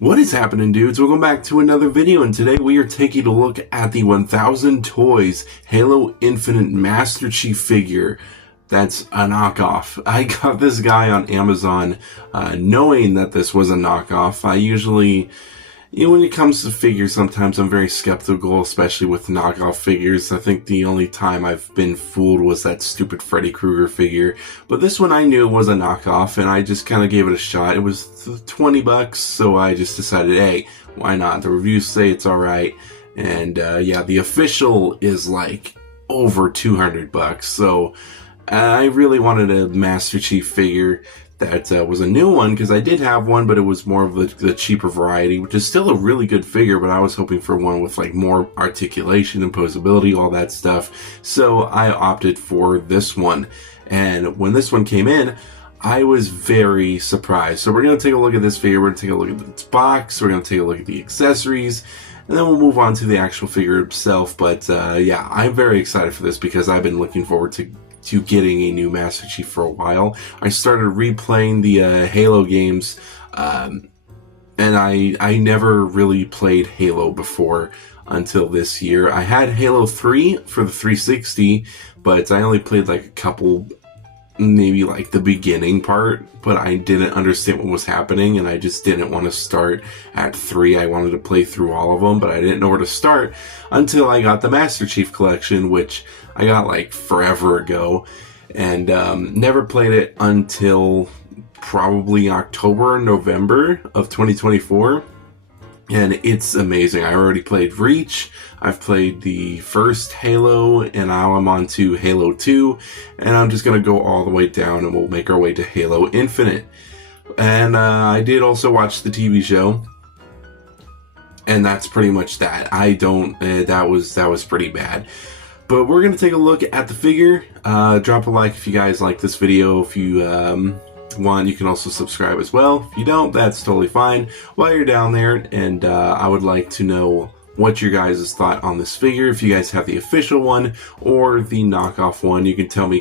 What is happening, dudes? Welcome back to another video, and today we are taking a look at the 1000 Toys Halo Infinite Master Chief figure. That's a knockoff. I got this guy on Amazon knowing that this was a knockoff. I usually, when it comes to figures, sometimes I'm very skeptical, especially with knockoff figures. I think the only time I've been fooled was that stupid Freddy Krueger figure. But this one I knew was a knockoff, and I just kind of gave it a shot. It was 20 bucks, so I just decided, hey, why not? The reviews say it's alright. And yeah, the official is like over 200 bucks. So I really wanted a Master Chief figure that was a new one, because I did have one, but it was more of the cheaper variety, which is still a really good figure, but I was hoping for one with like more articulation and posability, all that stuff. So I opted for this one, and when this one came in, I was very surprised. So we're going to take a look at this figure, we're going to take a look at its box, we're going to take a look at the accessories, and then we'll move on to the actual figure itself. But yeah, I'm very excited for this because I've been looking forward to getting a new Master Chief for a while. I started replaying the Halo games, and I never really played Halo before until this year. I had Halo 3 for the 360, but I only played like a couple, maybe like the beginning part, but I didn't understand what was happening, and I just didn't want to start at 3. I wanted to play through all of them, but I didn't know where to start until I got the Master Chief collection, which I got like forever ago, and never played it until probably October or November of 2024. And it's amazing. I already played Reach, I've played the first Halo, and now I'm on to Halo 2, and I'm just going to go all the way down, and we'll make our way to Halo Infinite. And I did also watch the TV show, and that's pretty much that. That was pretty bad. But we're going to take a look at the figure. Drop a like if you guys like this video. If you want, you can also subscribe as well. If you don't, that's totally fine. While you're down there, and I would like to know what your guys' thought on this figure. If you guys have the official one or the knockoff one, you can tell me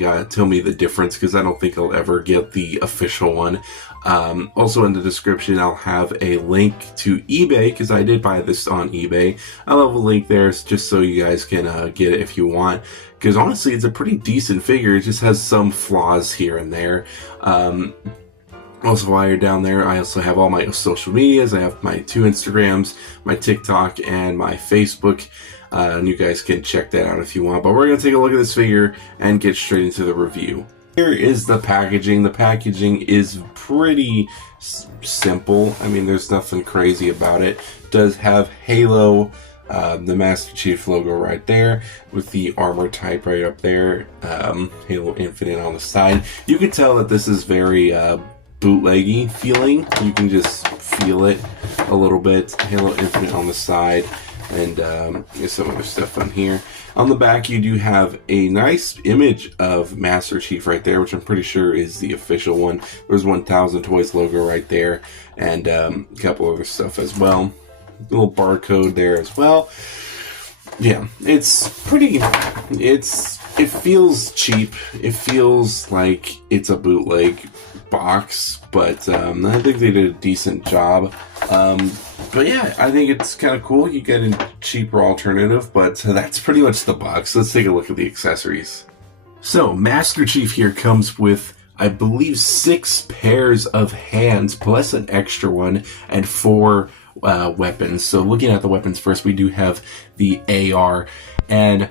the difference, because I don't think I'll ever get the official one. Also in the description, I'll have a link to eBay, because I did buy this on eBay. I'll have a link there just so you guys can get it if you want, because honestly, it's a pretty decent figure. It just has some flaws here and there. Also, while you're down there, I also have all my social medias. I have my 2 Instagrams, my TikTok, and my Facebook. And you guys can check that out if you want. But we're going to take a look at this figure and get straight into the review. Here is the packaging. The packaging is pretty simple. I mean, there's nothing crazy about it. It does have Halo, the Master Chief logo right there, with the armor type right up there. Halo Infinite on the side. You can tell that this is very bootleggy feeling. You can just feel it a little bit. Halo Infinite on the side, and there's some other stuff on here. On the back, you do have a nice image of Master Chief right there, which I'm pretty sure is the official one. There's 1000 Toys logo right there, and a couple other stuff as well. A little barcode there as well. Yeah, it's pretty. It feels cheap. It feels like it's a bootleg box, but I think they did a decent job. But yeah, I think it's kind of cool. You get a cheaper alternative, but that's pretty much the box. Let's take a look at the accessories. So Master Chief here comes with, I believe, 6 pairs of hands plus an extra one, and 4 weapons. So looking at the weapons first, we do have the AR, and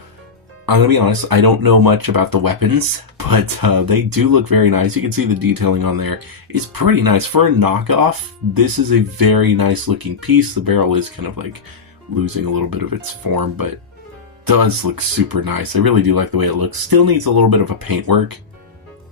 I'm gonna be honest, I don't know much about the weapons, but they do look very nice. You can see the detailing on there is pretty nice. For a knockoff, this is a very nice looking piece. The barrel is kind of like losing a little bit of its form, but does look super nice. I really do like the way it looks. Still needs a little bit of a paintwork,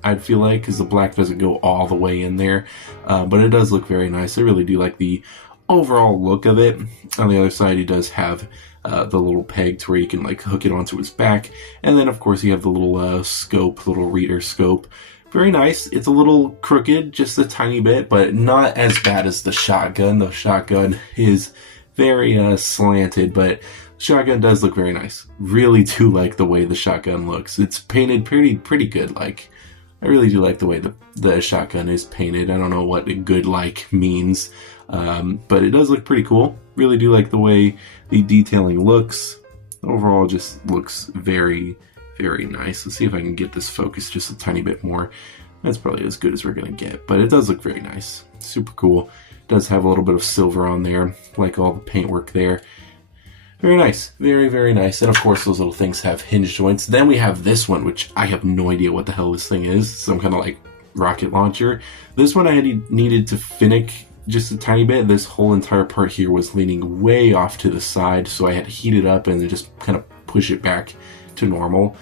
I'd feel like, because the black doesn't go all the way in there, but it does look very nice. I really do like the overall look of it. On the other side, he does have the little peg to where you can like hook it onto his back, and then of course you have the little scope, little reader scope. Very nice. It's a little crooked, just a tiny bit, but not as bad as the shotgun. The shotgun is very slanted, but the shotgun does look very nice. Really do like the way the shotgun looks. It's painted pretty good. Like, I really do like the way the shotgun is painted. I don't know what good like means. But it does look pretty cool. Really do like the way the detailing looks. Overall, just looks very, very nice. Let's see if I can get this focused just a tiny bit more. That's probably as good as we're going to get, but it does look very nice. Super cool. Does have a little bit of silver on there, like all the paintwork there. Very nice. Very, very nice. And of course, those little things have hinge joints. Then we have this one, which I have no idea what the hell this thing is. Some kind of like rocket launcher. This one I needed to finick just a tiny bit. This whole entire part here was leaning way off to the side, so I had to heat it up and then just kind of push it back to normal.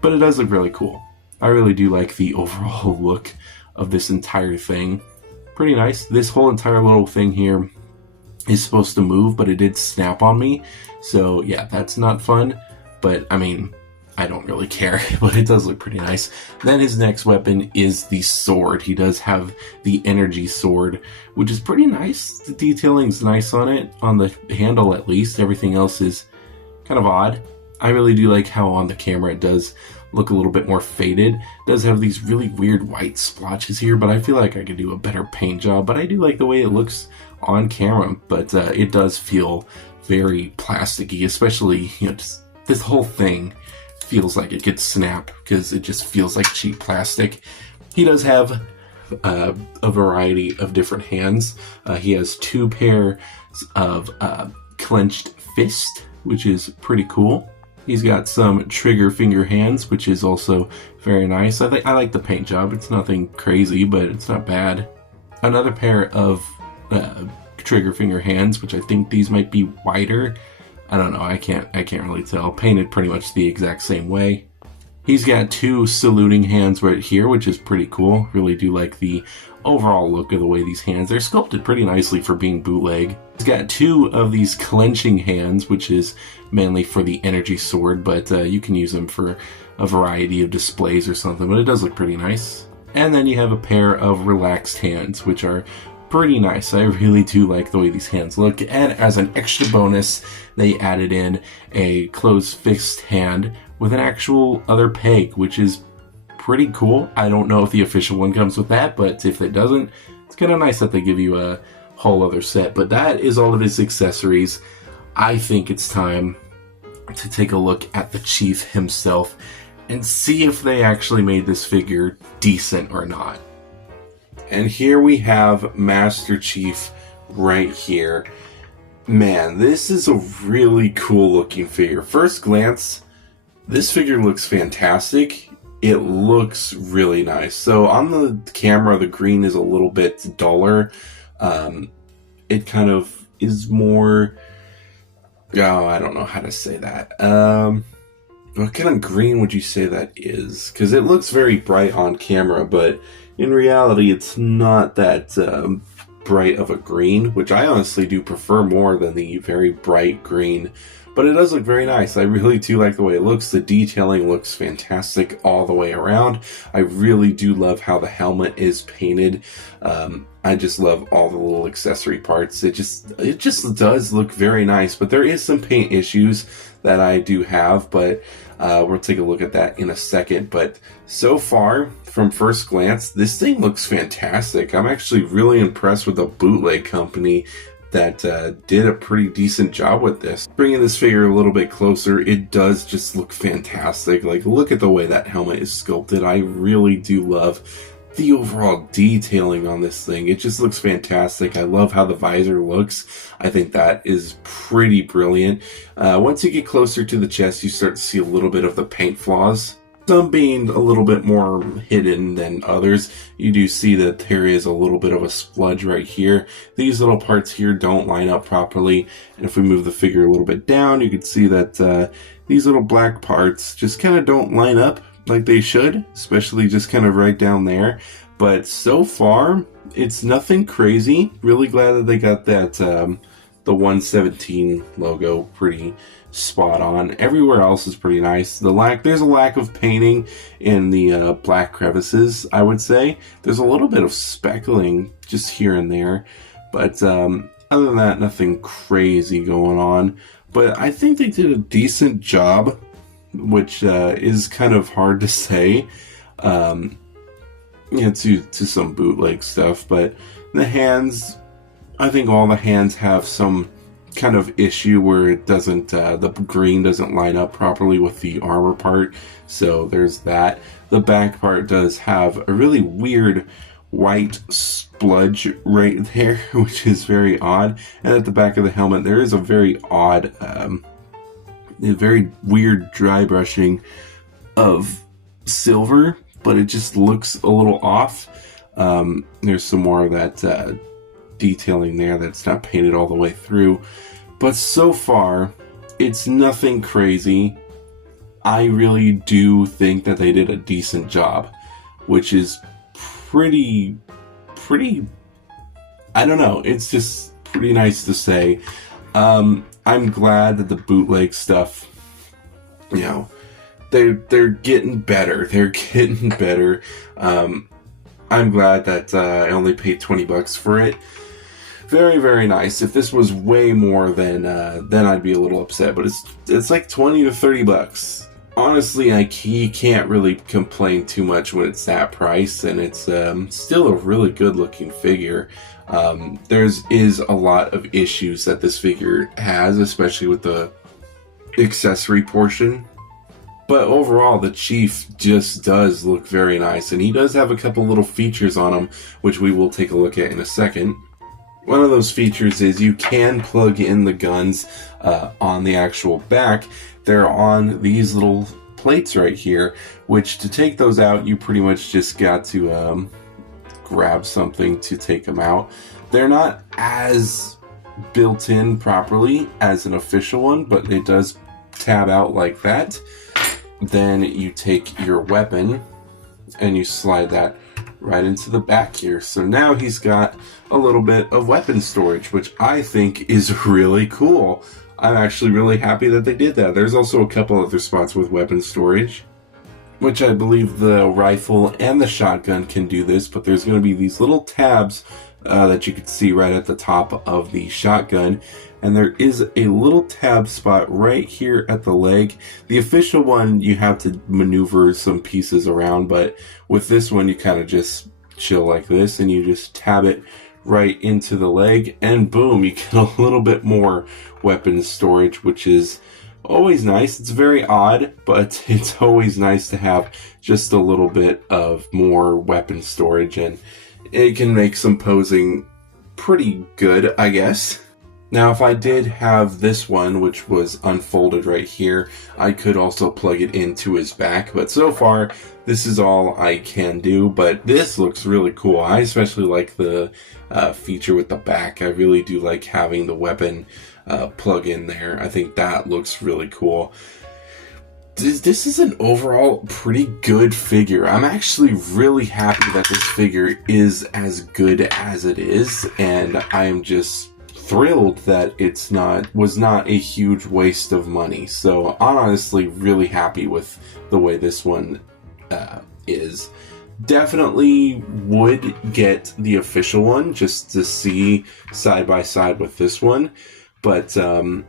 But it does look really cool. I really do like the overall look of this entire thing. Pretty nice. This whole entire little thing here is supposed to move, but it did snap on me. So yeah, that's not fun. But I mean, I don't really care, but it does look pretty nice. Then his next weapon is the sword. He does have the energy sword, which is pretty nice. The detailing's nice on it, on the handle at least. Everything else is kind of odd. I really do like how on the camera it does look a little bit more faded. It does have these really weird white splotches here, but I feel like I could do a better paint job. But I do like the way it looks on camera, but it does feel very plasticky, especially, you know, just this whole thing feels like it could snap because it just feels like cheap plastic. He does have a variety of different hands. He has 2 pairs of clenched fist, which is pretty cool. He's got some trigger finger hands, which is also very nice. I like the paint job. It's nothing crazy, but it's not bad. Another pair of trigger finger hands, which I think these might be wider. I don't know. I can't really tell. Painted pretty much the exact same way. He's got 2 saluting hands right here, which is pretty cool. Really do like the overall look of the way these hands, they're sculpted pretty nicely for being bootleg. He's got 2 of these clenching hands, which is mainly for the energy sword, but you can use them for a variety of displays or something, but it does look pretty nice. And then you have a pair of relaxed hands, which are pretty nice. I really do like the way these hands look. And as an extra bonus, they added in a closed fist hand with an actual other peg, which is pretty cool. I don't know if the official one comes with that, but if it doesn't, it's kind of nice that they give you a whole other set. But that is all of his accessories. I think it's time to take a look at the Chief himself and see if they actually made this figure decent or not. And here we have Master Chief right here. Man, this is a really cool looking figure. First glance, this figure looks fantastic. It looks really nice. So on the camera, the green is a little bit duller. It kind of is more... Oh, I don't know how to say that. What kind of green would you say that is? Because it looks very bright on camera, but in reality, it's not that bright of a green, which I honestly do prefer more than the very bright green. But it does look very nice. I really do like the way it looks. The detailing looks fantastic all the way around. I really do love how the helmet is painted. I just love all the little accessory parts. It just does look very nice. But there is some paint issues that I do have, but we'll take a look at that in a second. But so far, from first glance, this thing looks fantastic. I'm actually really impressed with the bootleg company that did a pretty decent job with this. Bringing this figure a little bit closer, it does just look fantastic. Like, look at the way that helmet is sculpted. I really do love the overall detailing on this thing. It just looks fantastic. I love how the visor looks. I think that is pretty brilliant. Once you get closer to the chest, you start to see a little bit of the paint flaws. Some being a little bit more hidden than others. You do see that there is a little bit of a spludge right here. These little parts here don't line up properly. And if we move the figure a little bit down, you can see that these little black parts just kind of don't line up like they should, especially just kind of right down there. But so far, it's nothing crazy. Really glad that they got that the 117 logo pretty spot on. Everywhere else is pretty nice. There's a lack of painting in the black crevices, I would say. There's a little bit of speckling just here and there, but other than that, nothing crazy going on. But I think they did a decent job, which is kind of hard to say, to some bootleg stuff. But the hands I think all the hands have some kind of issue where it doesn't, the green doesn't line up properly with the armor part, so there's that. The back part does have a really weird white spludge right there, which is very odd. And at the back of the helmet, there is a very odd, a very weird dry brushing of silver, but it just looks a little off. There's some more of that detailing there that's not painted all the way through. But so far, it's nothing crazy. I really do think that they did a decent job, which is pretty, I don't know, it's just pretty nice to say. I'm glad that the bootleg stuff, you know, they're getting better. They're getting better. I'm glad that I only paid $20 for it. Very, very nice. If this was way more, then I'd be a little upset. But it's like $20 to $30. Honestly, you can't really complain too much when it's that price, and it's still a really good looking figure. There's a lot of issues that this figure has, especially with the accessory portion. But overall, the Chief just does look very nice, and he does have a couple little features on him, which we will take a look at in a second. One of those features is you can plug in the guns on the actual back. They're on these little plates right here, which to take those out, you pretty much just got to grab something to take them out. They're not as built in properly as an official one, but it does tab out like that. Then you take your weapon and you slide that right into the back here. So now he's got a little bit of weapon storage, which I think is really cool. I'm actually really happy that they did that. There's also a couple other spots with weapon storage, which I believe the rifle and the shotgun can do this, but there's going to be these little tabs that you can see right at the top of the shotgun, and there is a little tab spot right here at the leg. The official one, you have to maneuver some pieces around, but with this one, you kind of just chill like this, and you just tab it right into the leg, and boom, you get a little bit more weapon storage, which is always nice. It's very odd, but it's always nice to have just a little bit of more weapon storage, and it can make some posing pretty good, I guess. Now, if I did have this one, which was unfolded right here, I could also plug it into his back, but so far, this is all I can do, but this looks really cool. I especially like the feature with the back. I really do like having the weapon plug in there. I think that looks really cool. This is an overall pretty good figure. I'm actually really happy that this figure is as good as it is, and I am just thrilled that it's was not a huge waste of money. So I'm honestly really happy with the way this one is. Definitely would get the official one just to see side by side with this one, but I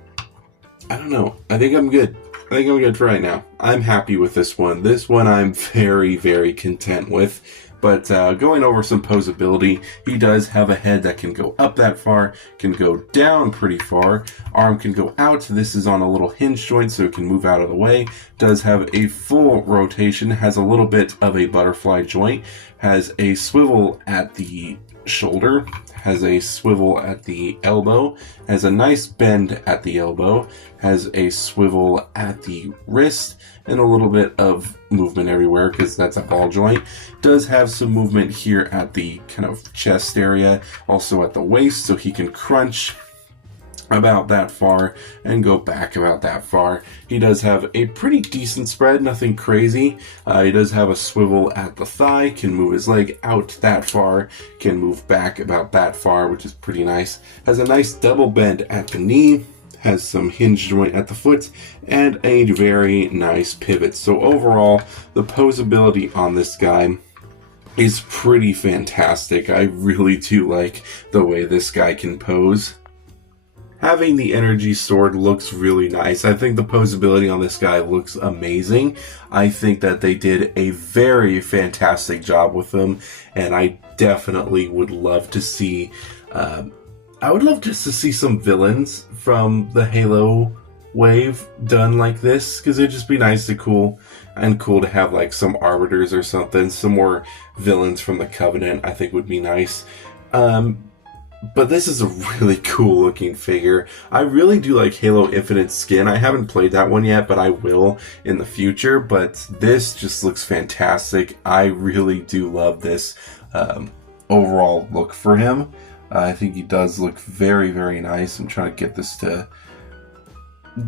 don't know. I think I'm good. I think I'm good for right now. I'm happy with this one. This one I'm very, very content with. But going over some posability, he does have a head that can go up that far, can go down pretty far, arm can go out. This is on a little hinge joint so it can move out of the way. Does have a full rotation, has a little bit of a butterfly joint, has a swivel at the shoulder, has a swivel at the elbow, has a nice bend at the elbow, has a swivel at the wrist, and a little bit of movement everywhere because that's a ball joint. Does have some movement here at the kind of chest area, also at the waist, so he can crunch about that far and go back about that far. He does have a pretty decent spread, nothing crazy. He does have a swivel at the thigh, can move his leg out that far, can move back about that far, which is pretty nice. Has a nice double bend at the knee, has some hinge joint at the foot, and a very nice pivot. So overall, the posability on this guy is pretty fantastic. I really do like the way this guy can pose. Having the energy sword looks really nice. I think the posability on this guy looks amazing. I think that they did a very fantastic job with him, and I definitely would love to see I would love just to see some villains from the Halo wave done like this, because it'd just be nice to cool to have like some arbiters or something, some more villains from the Covenant. I think would be nice. But this is a really cool looking figure. I really do like Halo Infinite skin. I haven't played that one yet, but I will in the future. But this just looks fantastic. I really do love this overall look for him. I think he does look very, very nice. I'm trying to get this to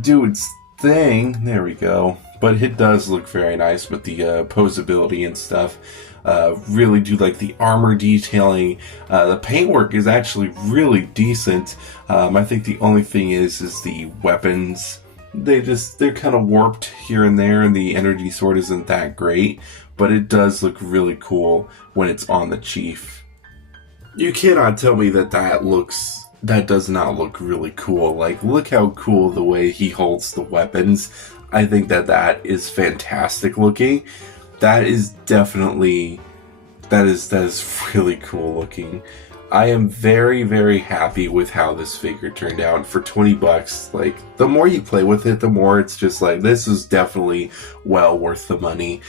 do its thing. There we go. But it does look very nice with the posability and stuff. Really do like the armor detailing. The paintwork is actually really decent. I think the only thing is the weapons. They're kind of warped here and there, and the energy sword isn't that great. But it does look really cool when it's on the Chief. You cannot tell me that does not look really cool. Like, look how cool the way he holds the weapons. I think that is fantastic looking. That is definitely, that is really cool looking. I am very, very happy with how this figure turned out. For 20 bucks, like, the more you play with it, the more it's just like, this is definitely well worth the money.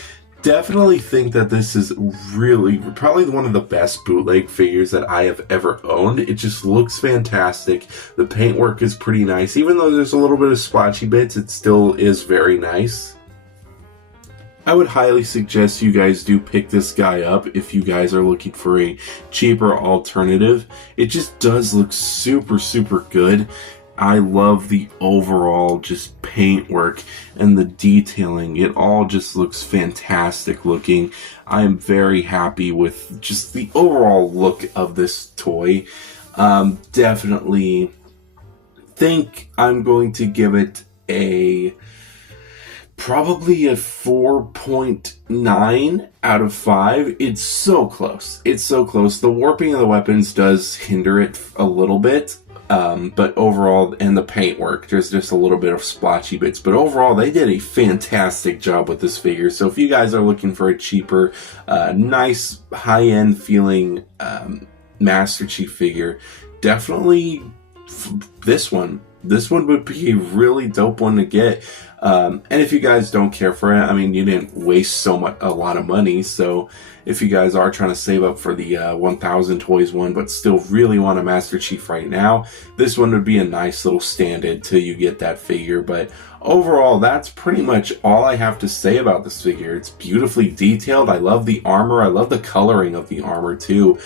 Definitely think that this is really, probably one of the best bootleg figures that I have ever owned. It just looks fantastic. The paintwork is pretty nice. Even though there's a little bit of splotchy bits, it still is very nice. I would highly suggest you guys do pick this guy up if you guys are looking for a cheaper alternative. It just does look super, super good. I love the overall just paintwork and the detailing. It all just looks fantastic looking. I am very happy with just the overall look of this toy. Definitely think I'm going to give it probably a 4.9 out of 5. It's so close. It's so close. The warping of the weapons does hinder it a little bit. But overall, and the paintwork, there's just a little bit of splotchy bits. But overall, they did a fantastic job with this figure. So if you guys are looking for a cheaper, nice, high-end feeling Master Chief figure, definitely this one. This one would be a really dope one to get. And if you guys don't care for it, I mean, you didn't waste a lot of money. So if you guys are trying to save up for the 1000 toys one, but still really want a Master Chief right now, this one would be a nice little stand-in till you get that figure. But overall, that's pretty much all I have to say about this figure. It's beautifully detailed. I love the armor. I love the coloring of the armor too.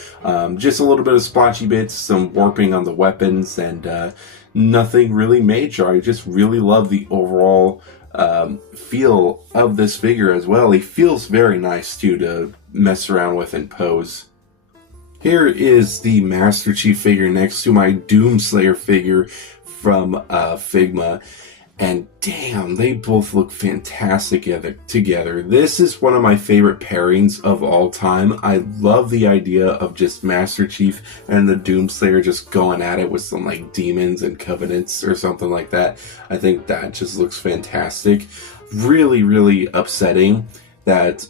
Just a little bit of splotchy bits, some warping on the weapons, and nothing really major. I just really love the overall feel of this figure as well. He feels very nice too to mess around with and pose. Here is the Master Chief figure next to my Doomslayer figure from Figma. And damn, they both look fantastic together. This is one of my favorite pairings of all time. I love the idea of just Master Chief and the Doomslayer just going at it with some like demons and covenants or something like that. I think that just looks fantastic. Really, really upsetting that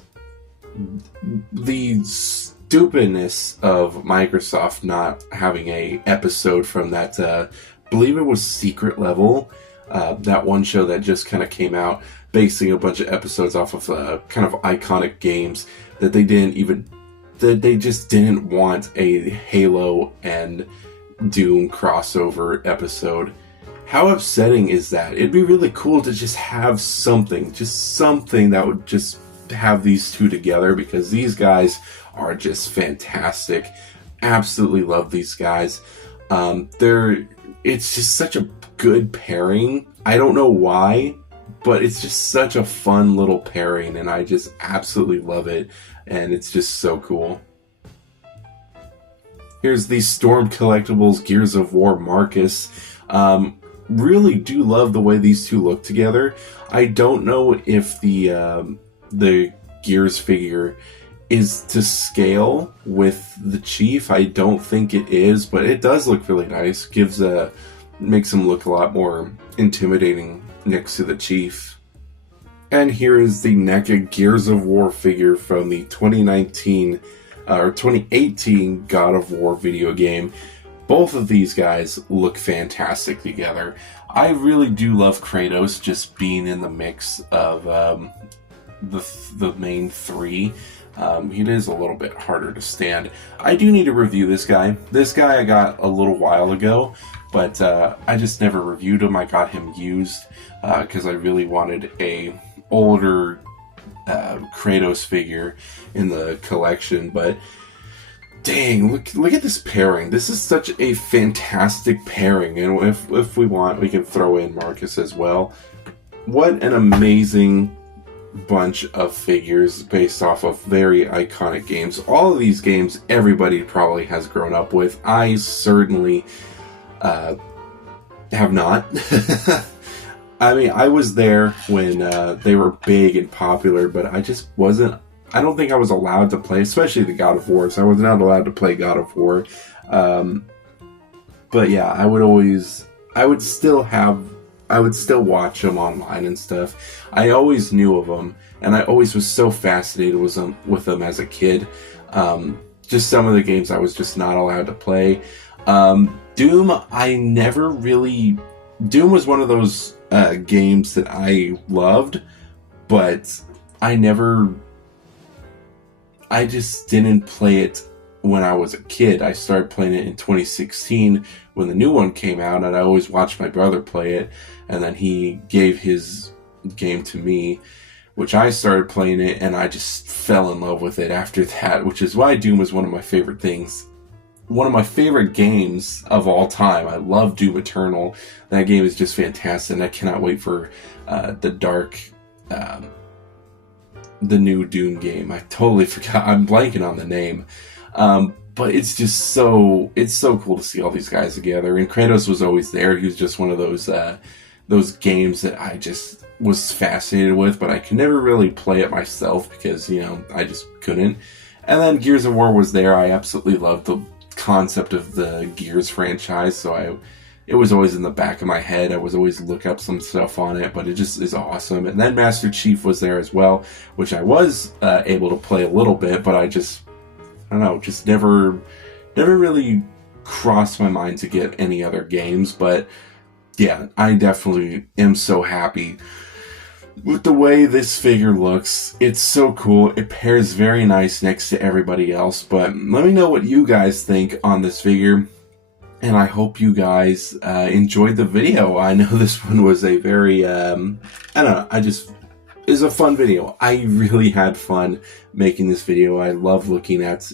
the stupidness of Microsoft not having a episode from that, I believe it was Secret Level. That one show that just kind of came out, basing a bunch of episodes off of kind of iconic games that they just didn't want a Halo and Doom crossover episode. How upsetting is that? It'd be really cool to just have something that would just have these two together, because these guys are just fantastic. Absolutely love these guys. It's just such a good pairing. I don't know why, but it's just such a fun little pairing, and I just absolutely love it, and it's just so cool. Here's the Storm Collectibles Gears of War Marcus. Really do love the way these two look together. I don't know if the Gears figure is to scale with the Chief. I don't think it is, but it does look really nice. Makes him look a lot more intimidating next to the Chief. And here is the NECA Gears of War figure from the 2018 God of War video game. Both of these guys look fantastic together. I really do love Kratos just being in the mix of the main three. He is a little bit harder to stand. I do need to review this guy. This guy I got a little while ago, but I just never reviewed him. I got him used because I really wanted a older Kratos figure in the collection. But dang, look at this pairing. This is such a fantastic pairing. And if we want, we can throw in Marcus as well. What an amazing bunch of figures based off of very iconic games. All of these games everybody probably has grown up with. I certainly have not. I mean, I was there when they were big and popular, but I just wasn't. I don't think I was allowed to play, especially the God of War. So I was not allowed to play God of War. But yeah, I would still watch them online and stuff. I always knew of them, and I always was so fascinated with them as a kid. Just some of the games I was just not allowed to play. Doom, Doom was one of those games that I loved, but I just didn't play it when I was a kid. I started playing it in 2016 when the new one came out, and I always watched my brother play it, and then he gave his game to me, which I started playing it, and I just fell in love with it after that, which is why Doom was one of my favorite things. One of my favorite games of all time. I love Doom Eternal. That game is just fantastic, and I cannot wait for the new Doom game. I totally forgot. I'm blanking on the name. But it's just so cool to see all these guys together. And Kratos was always there. He was just one of those games that I just was fascinated with, but I could never really play it myself because, I just couldn't. And then Gears of War was there. I absolutely loved the concept of the Gears franchise, so it was always in the back of my head. I was always look up some stuff on it, but it just is awesome. And then Master Chief was there as well, which I was able to play a little bit, but I don't know, just never really crossed my mind to get any other games. But yeah, I definitely am so happy with the way this figure looks. It's so cool. It pairs very nice next to everybody else. But let me know what you guys think on this figure. And I hope you guys enjoyed the video. I know this one was a very, it was a fun video. I really had fun making this video. I love looking at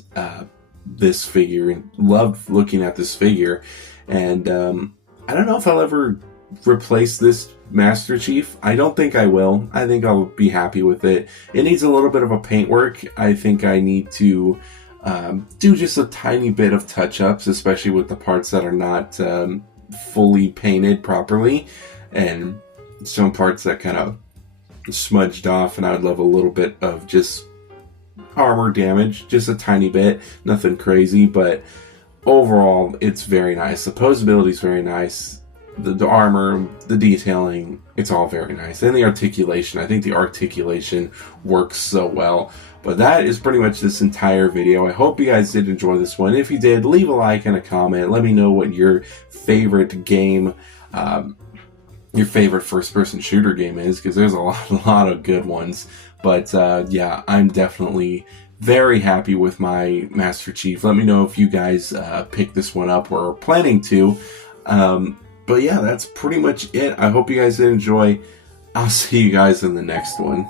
this figure and loved looking at this figure. And I don't know if I'll ever replace this Master Chief. I don't think I will. I think I'll be happy with it. It needs a little bit of a paint work. I think I need to do just a tiny bit of touch-ups, especially with the parts that are not fully painted properly, and some parts that kind of smudged off, and I would love a little bit of just armor damage, just a tiny bit, nothing crazy, but overall it's very nice. The posability is very nice. The armor, the detailing, it's all very nice. And the articulation, I think the articulation works so well. But that is pretty much this entire video. I hope you guys did enjoy this one. If you did, leave a like and a comment. Let me know what your favorite game, your favorite first-person shooter game is, because there's a lot of good ones. But yeah, I'm definitely very happy with my Master Chief. Let me know if you guys picked this one up or are planning to. But yeah, that's pretty much it. I hope you guys did enjoy. I'll see you guys in the next one.